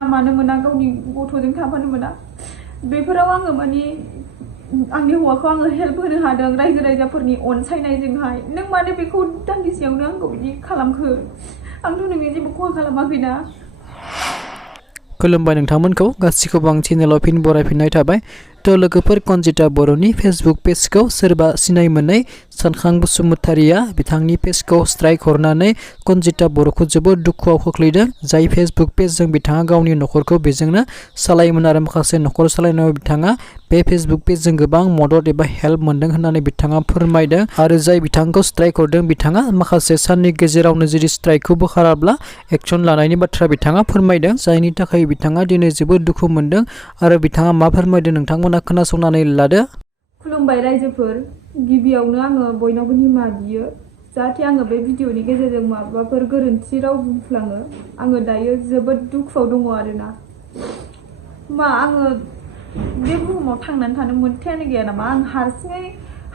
मानो मोना गावनि गथ'जों थाफानो मोना बेफोराव आङो माने आंनि हौवाखौ आङो हेल्प होनो हादों रायजो राजाफोरनि अनसायनायजोंहाय नों मानो बेखौ दान्दिसेयावनो आंखौ बिदि खालामखो आंथ' नोंनि जेबो खहा खालामाखैना। खुलुमबाय नोंथांमोनखौ गासिखौबो आं चेनेलाव फिन बरायफिननाय थाबाय। थ' लोगोफोर कनजिता बर'नि फेसबुक पेजखौ सोरबा सिनाय मोनै सानखां बसुमतारिया बिथांनि पेजखौ स्ट्राइक हरनानै कनजिता बर'खौ जोबोद दुखुआव खोख्लैदों। जाय फेसबुक पेजजों बिथाङा गावनि नखरखौ बेजोंनो सालायोमोन आरो माखासे नखर सालायनायाव बिथाङा बे फेसबुक पेजजों गोबां मदद एबा हेल्प मोनदों होननानै बिथाङा फोरमायदों आरो जाय बिथांखौ स्ट्राइक हरदों बिथाङा माखासे साननि गेजेरावनो जुदि स्ट्राइकखौ बोखाराब्ला एक्सन लानायनि बाथ्रा बिथाङा फोरमायदों। जायनि थाखाय बिथाङा दिनै जोबोद दुखु मोनदों आरो बिथाङा मा फोरमायदों नोंथांमोना खोनासंनानै लादो। खुलुमबाय रायजोफोर गिबियावनो आङो बयनावबो निमाहा बियो जाहाथे आङो बे भिडिअनि गेजेरजों माबाफोर गोरोन्थि राव बुंफ्लाङो आङो दायो जोबोद दुखुआव दङ आरोना मा आङो बे बुहुमाव थांनानै थानो मोन्थायानो गैया नामा आं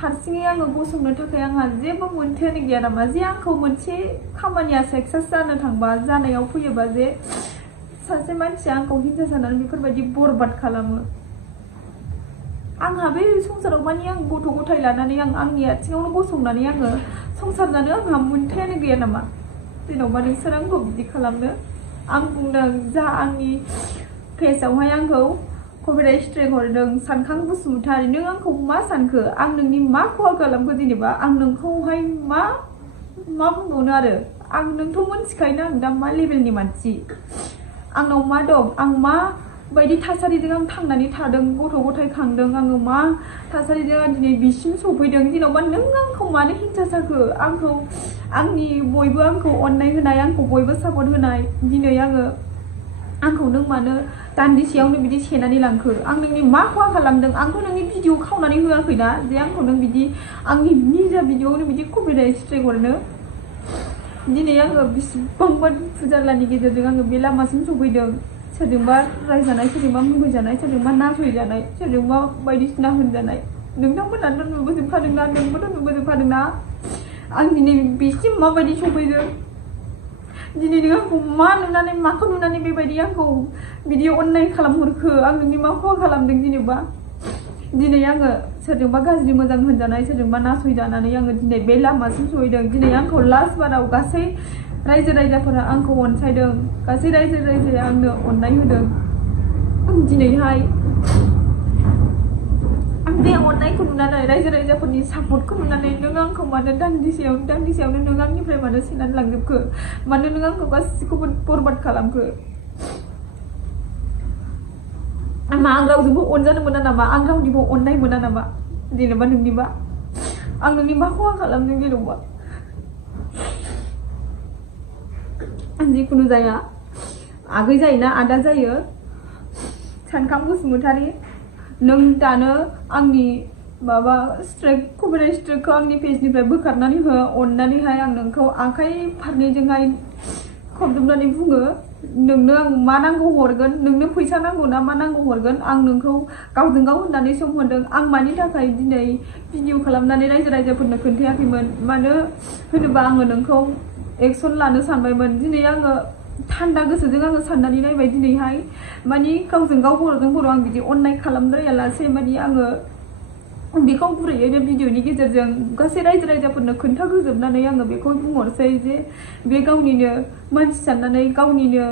हारसिङै आङो गसंनो थाखाय आंहा जेबो मोन्थायानो गैया नामा जे आंखौ मोनसे खामानिया साक्सेस जानो थांबा जानायाव फैयोबा जे सासे मानसिया आंखौ हिंसा जानानै बेफोरबायदि बरबाद खालामो आंहा बे संसाराव माने आं गथ' गथाय लानानै आं आंनि आथिङावनो गसंनानै आङो संसार जानो आंहा मोन्थायानो गैया नामा जेन'बा नोंसोर आंखौ बिदि खालामनो आं बुंदों जा आंनि पेजआवहाय आंखौ कपिराइट स्ट्राइक हरदों सानखां बसुमतारि नों आंखौ मा सानखो आं नोंनि मा खहा खालामखो जेनेबा आं नोंखौहाय मा बुंबावनो आरो आं नोंथ' मोनथिखायोना आं दा मा लेभेलनि मानसि आंनाव मा दं आं मा बायदि थासारिजों आं थांनानै थादों गथ' गथाय खांदों आङो मा थासारिजों आं दिनै बिसिम सफैदों जेन'बा नों आंखौ मानो हिंसा जाखो आंखौ आंनि बयबो आंखौ अननाय होनाय आंखौ बयबो सापर्ट होनाय दिनै आंखौ नों मानो दान्दिसेयावनो बिदि सेनानै लांखो आं नोंनि मा खहा खालामदों आंथ' नोंनि भिडिअ खावनानै होआखैना जे आंखौ नों बिदि आंनि निजा भिडिअआवनो बिदि कपिराइट स्ट्राइक हरनो दिनै आङो बेसेबांबा दुखु जारलानि गेजेरजों आङो बे लामासिम सफैदों सोरजोंबा रायजानाय सोरजोंबा मुगैजानाय सोरजोंबा नासयजानाय सोरजोंबा बायदिसिना होनजानाय नोंथांमोनाथ' नुबोजोबखादोंना नोंबोथ' नुबोजोबखादोंना आं दिनै बेसिम माबायदि सफैदों दिनै नों आंखौ मा नुनानै माखौ नुनानै बेबायदि आंखौ बिदि अननाय खालामहरखो आं नोंनि मा खहा खालामदों जेनेबा दिनै आङो सोरजोंबा गाज्रि मोजां होनजानाय सोरजोंबा नासयजानानै आङो दिनै बे लामासिम सहैदों दिनै आंखौ लास्ट बाराव गासै रायजो राजाफोरा आंखौ अनसायदों गासै रायजो राजाया आंनो अननाय होदों दिनैहाय आं बे अननायखौ नुनानै रायजो राजाफोरनि सापर्टखौ नुनानै नों आंखौ मानो दान्दिसेयावनो नों आंनिफ्राय मानो सेनानै लांजोबखो मानो नों आंखौ गासिखौबो बरबाद खालामखो आं रावजोंबो अनजानो मोना नामा आं रावनिबो अननाय मोना नामा जेनेबा नोंनिबा आं नोंनि मा खहा खालामदों जेनेबा जिखुनु जाया आगै जायोना आदा जायो सानखां बसुमतारि नों दानो आंनि माबा कपिराइट स्ट्राइकखौ आंनि पेजनिफ्राय बोखारनानै हो अननानैहाय आं नोंखौ आखाइ फारनैजोंहाय खबजोबनानै बुङो नोंनो आं मा नांगौ हरगोन नोंनो फैसा नांगौ ना मा नांगौ हरगोन आं नोंखौ गावजों गाव होननानै सम होदों आं मानि थाखाय दिनै भिडिअ खालामनानै रायजो राजाफोरनो खोन्थायाखैमोन मानो होनोबा आङो नोंखौ एक्सन लानो सानबायमोन दिनै आङो थान्दा गोसोजों आङो साननानै नायबाय दिनैहाय मानि गावजों गाव बर'जों बर' आं बिदि अननाय खालामद्रायालासे मानि आङो बेखौ गुरैयैनो भिडिअनि गेजेरजों गासै रायजो राजाफोरनो खोन्थाग्रोजोबनानै आङो बेखौ बुंहरसै जे बे गावनिनो मानसि साननानै गावनिनो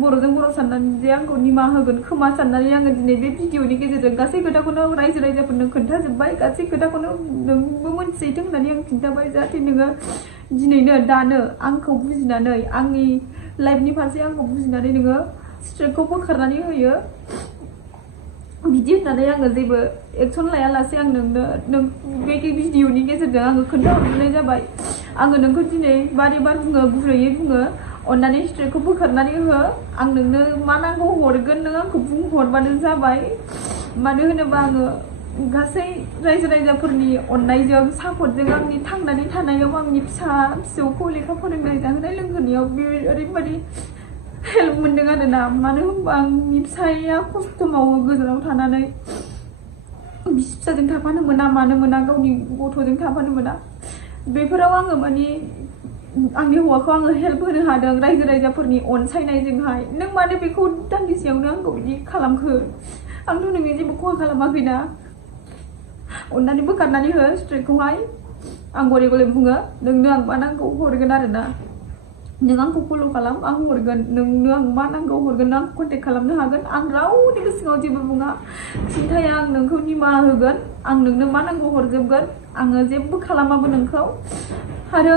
बर'जों बर' साननानै जे आंखौ निमाहा होगोन खोमा साननानै आङो दिनै बे भिडिअनि गेजेरजों गासै खोथाखौनो रायजो राजाफोरनो खोन्थाजोब्बाय गासै खोथाखौनो नोंबो मोनथिहैथों होननानै आं खिन्थाबाय जाहाथे नोङो दिनैनो दानो आंखौ बुजिनानै आंनि लाइफनि फारसे आंखौ बुजिनानै नोङो स्ट्राइकखौ बोखारनानै होयो बिदि होननानै आङो जेबो एक्सन लायालासे आं नों बे भिडिअनि गेजेरजों आङो खोन्थाहरनाय जाबाय आङो नोंखौ दिनै बारे बार बुङो गुरैयै बुङो अननानै स्ट्राइकखौ बोखारनानै हो आं नोंनो मा नांगौ हरगोन नों आंखौ बुंहरबानो जाबाय मानो होनोबा आङो गासै रायजो राजाफोरनि अननायजों सापर्टजों आंनि थांनानै थानायाव आंनि फिसौखौ लेखा फोरोंनाय जाहोनाय लोंहोनायाव बे ओरैबायदि हेल्प मोनदों आरोना मानो होनबा आंनि फिसाया खस्थ' मावो गोजानाव थानानै बिसि फिसाजों थाफानो मोना मानो मोना गावनि गथ'जों थाफानो मोना बेफोराव आङो माने आंनि हौवाखौ आङो हेल्प होनो हादों रायजो राजाफोरनि अनसायनायजोंहाय नों मानो बेखौ दान्दिसेयावनो आंखौ बिदि खालामखो आंथ' नोंनि जेबो खहा खालामाखैना अननानै बोखारनानै हो स्ट्राइकखौहाय आं गले गले बुङो नोंनो आं मा नांगौ हरगोन आरोना नों आंखौ फल' खालाम आं हरगोन नोंनो आं मा नांगौ हरगोन आं कन्टेक्ट खालामनो हागोन आं रावनिबो सिगाङाव जेबो बुङा खिन्थाया आं नोंखौ निमाहा होगोन आं नोंनो मा नांगौ हरजोबगोन आङो जेबो खालामाबो नोंखौ आरो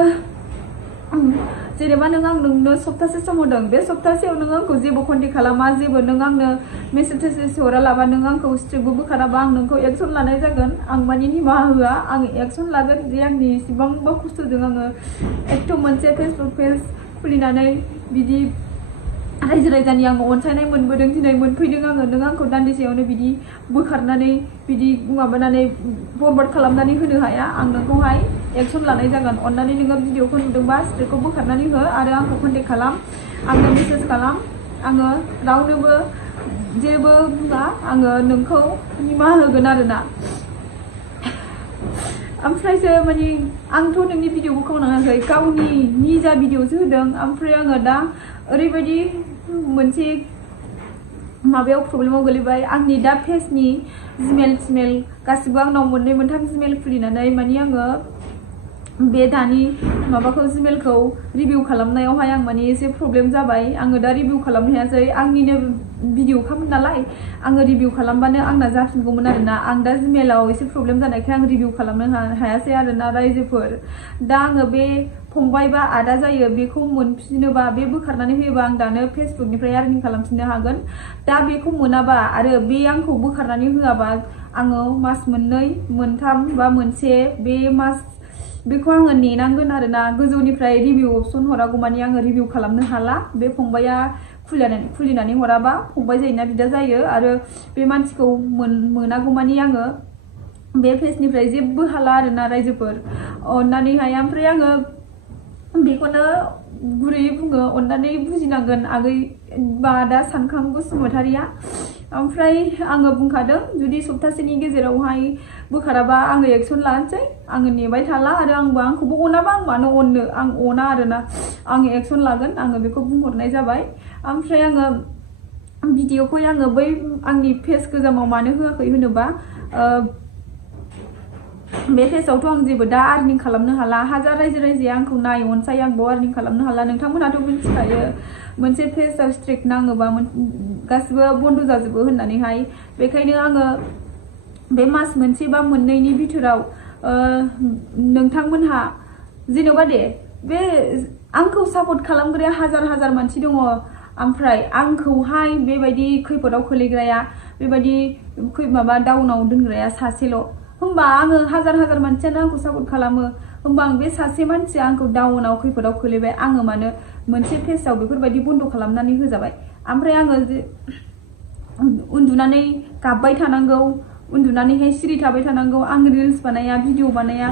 जेनेबा नों आं नोंनो सप्तासे सम होदों बे सप्तासेयाव नों आंखौ जेबो कन्टेक्ट खालामा जेबो नों आंनो मेसेज हरालाबा नों आंखौ स्ट्रिकबो बोखाराबा आं नोंखौ एक्सन लानाय जागोन आं माने निमाहा होआ आं एक्सन लागोन जे आंनि इसिबांबा खस्थ'जों आङो एथ' मोनसे फेसबुक पेज खुलिनानै बिदि रायजो राजानि आङो अनसायनाय मोनबोदों दिनै मोनफैदों आङो नों आंखौ दान्दिसेयावनो बिदि बोखारनानै बिदि माबानानै फरवार्ड खालामनानै होनो हाया आं नोंखौहाय एक्सन लानाय जागोन अननानै नोङो भिडिअखौ नुदोंबा स्ट्रिकखौ बोखारनानै हो आरो आंखौ कन्टेक्ट खालाम आंनो मेसेज खालाम आङो रावनोबो जेबो बुङा आङो नोंखौ निमाहा होगोन आरोना ओमफ्रायसो माने आंथ' नोंनि भिडिअखौ खावनाङाखै गावनि निजा भिडिअसो होदों ओमफ्राय आङो दा ओरैबायदि मोनसे माबायाव प्रब्लेमाव गोलैबाय आंनि दा पेजनि जिमेल गासिबो आंनाव मोननै मोनथाम जिमेल खुलिनानै माने आङो बे दानि माबाखौ जिमेलखौ रिभिउ खालामनायावहाय आं माने एसे प्रब्लेम जाबाय आङो दा रिभिउ खालामनो हायासै आंनिनो भिडिअखामोन नालाय आङो रिभिउ खालामबानो आंना जाफिनगौमोन आरोना आं दा जिमेलाव एसे प्रब्लेम जानायखाय आं रिभिउ खालामनो हायासै आरोना रायजोफोर दा आङो बे फंबाय बा आदा जायो बेखौ मोनफिनोबा बे बोखारनानै होयोबा आं दानो फेसबुकनिफ्राय आर्निं खालामफिननो हागोन दा बेखौ मोनाबा आरो बे आंखौ बोखारनानै होआबा आङो मास मोननै मोनथाम बा मोनसे बे मास बेखौ आङो नेनांगोन आरोना गोजौनिफ्राय रिभिउ अपसन हरागौमानि आङो रिभिउ खालामनो हाला बे फंबाया खुलिनानै हराबा फंबाय जायोना बिदा जायो आरो बे मानसिखौ मोनागौमानि आङो बे पेजनिफ्राय जेबो हाला आरोना रायजोफोर अननानैहाय ओमफ्राय आङो बेखौनो गुरैयै बुङो अननानै बुजिनांगोन आगै बा दा सानखां बसुमतारिया ओमफ्राय आङो बुंखादों जुदि सप्तासेनि गेजेरावहाय बोखाराबा आङो एक्सन लानोसै आङो नेबाय थाला आरो आंखौबो अनाबा आं मानो अननो आं अना आरोना आङो एक्सन लागोन आङो बेखौ बुंहरनाय जाबाय ओमफ्राय आङो भिडिअखौ आङो बै आंनि पेज गोजामाव मानो होआखै होनोबा बे पेजावथ' आं जेबो दा आर्निं खालामनो हाला हाजार रायजोआ आंखौ नाय अनसाय आं बाव आर्निं खालामनो हाला नोंथांमोनाथ' मिथिखायो मोनसे पेजाव स्ट्रिक नाङोबा गासिबो बन्द' जाजोबो होननानैहाय बेखायनो आङो बे मास मोनसे बा मोननैनि बिथोराव नोंथांमोनहा जेन'बा दे बे आंखौ सापर्ट खालामग्राया हाजार मानसि दङ ओमफ्राय आंखौहाय बेबायदि खैफोदाव खोलैग्राया बेबायदि माबा डाउनाव दोनग्राया सासेल' होमबा आङो हाजार मानसियानो आंखौ सापर्ट खालामो होमबा आं बे सासे मानसिया आंखौ डाउनाव खैफोदाव खोलैबाय आङो मानो मोनसे पेजाव बेफोरबायदि बन्द' खालामनानै होजाबाय ओमफ्राय आङो उन्दुनानै गाबबाय थानांगौ उन्दुनानैहाय सिरि थाबाय थानांगौ आं रिल्स बानाया भिडिअ बानाया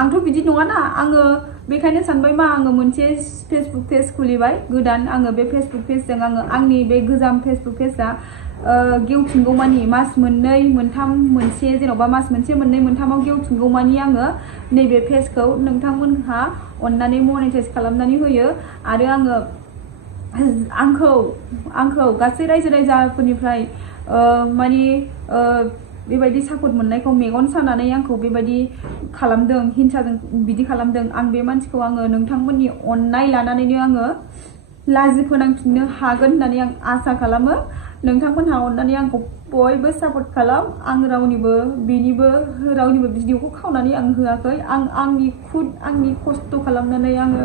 आंथ' बिदि नङाना आङो बेखायनो सानबाय मा आङो मोनसे फेसबुक पेज खुलिबाय गोदान आङो बे फेसबुक पेजजों आङो आंनि बे गोजाम फेसबुक पेजआ गेवफिनगौमानि मास मोननै मोनथाम मोनसे जेन'बा मास मोनसे मोननै मोनथामाव गेवफिनगौमानि आङो नैबे पेजखौ नोंथांमोनहा अननानै मनेटाइज खालामनानै होयो आरो आंखौ गासै रायजो राजाफोरनिफ्राय माने बेबायदि सापर्ट मोननायखौ मेगन सानानै आंखौ बेबायदि खालामदों हिंसाजों बिदि खालामदों आं बे मानसिखौ आङो नोंथांमोननि अननाय लानानैनो आङो लाजि फोनांफिननो हागोन होननानै आं आसा खालामो नोंथांमोनहा अननानै आंखौ बयबो सापर्ट खालाम आं रावनिबो भिडिअखौ खावनानै आं होआखै आं आंनि खस्थ' खालामनानै आङो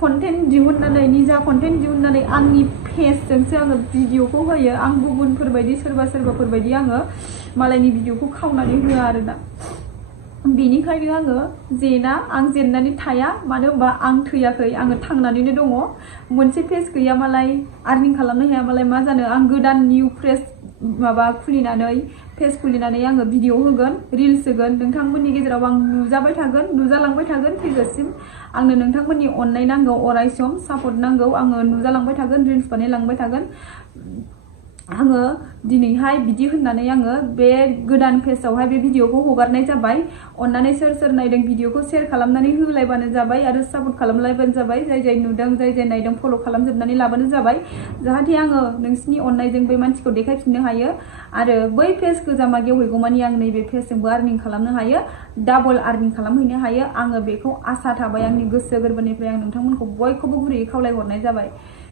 कन्टेन्ट दिहुननानै निजा कन्टेन्ट दिहुननानै आंनि पेजजोंसो आङो भिडिअखौ होयो आं गुबुनफोरबायदि सोरबाफोरबायदि आङो मालायनि भिडिअखौ खावनानै होआ आरोना बेनिखायनो आङो आं जेननानै थाया मानो होनबा आं थैयाखै आङो थांनानैनो दङ मोनसे पेज गैया मालाय आर्निं खालामनो हाया मालाय मा जानो आं गोदान निउ पेज पेज खुलिनानै आङो भिडिअ होगोन रिल्स होगोन नोंथांमोननि गेजेराव आं नुजालांबाय थागोन थैजासिम आंनो नोंथांमोननि अननाय नांगौ अराय सम सापर्ट नांगौ आङो नुजालांबाय थागोन रिल्स बानायलांबाय थागोन आङो दिनैहाय बिदि होननानै आङो बे गोदान पेजआवहाय बे भिडिअखौ हगारनाय जाबाय। अन्नानै सोर सोर नायदों भिडिअखौ शेयार खालामनानै होलायबानो जाबाय आरो सापर्ट खालामलायबानो जाबाय। जाय जाय नुदों जाय जाय नायदों फल' खालामजोबनानै लाबानो जाबाय, जाहाथे आङो नोंसिनि अननायजों बै मानसिखौ देखायफिननो हायो आरो बै पेज गोजामा गेवहैगौमानि आं नैबे पेजजोंबो आर्निं खालामनो हायो, डाबल आर्निं खालामहैनो हायो। आङो बेखौ आसा थाबाय, आंनि गोसो गोरबोनिफ्राय आं नोंथांमोनखौ बयखौबो गुरैयै खावलायहरनाय जाबाय।